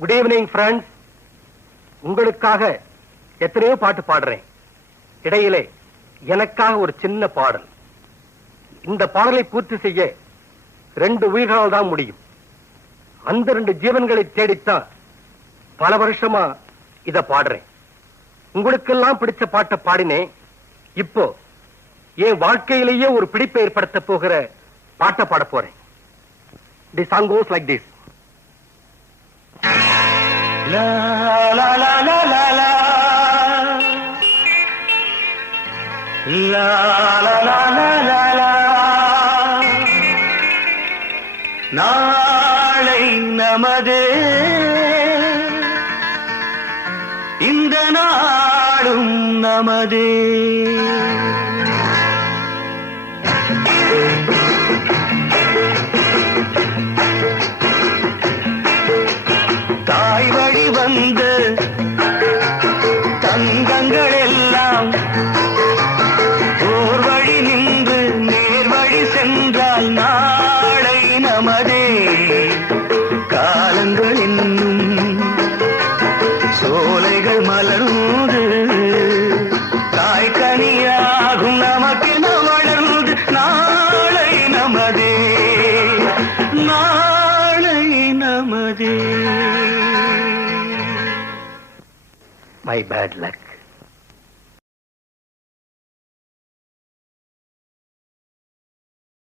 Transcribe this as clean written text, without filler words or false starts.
Good evening friends. உங்களுக்காக எத்தனையோ பாட்டு பாடுறேன். இடையிலே எனக்காக ஒரு சின்ன பாடல். இந்த பாடலை பூர்த்தி செய்ய 2 உயிர்களால் தான் முடியும். அந்த 2 ஜீவன்களை தேடித்தான் பல வருஷமா இத பாடுறேன். உங்களுக்கெல்லாம் பிடிச்ச பாட்டை பாடினேன். இப்போ என் வாழ்க்கையிலேயே ஒரு பிடிப்பை ஏற்படுத்த போகிற பாட்டை பாட போறேன். The song cos like this. La la la la la la la la la la la la. நாளை நமது, இந்த நாளும் நமது. தாய் வழி வந்து தங்கங்கள் எல்லாம் ஓர் வழி நின்று நேர் வழி சென்றால் நாளை நமதே. காலங்கள் இன்னும் சோலைகள் மலர்ந்து காய்கனியாகும் நமக்கென வளர்ந்து நாளை நமதே, நாளை நமதே. My bad luck.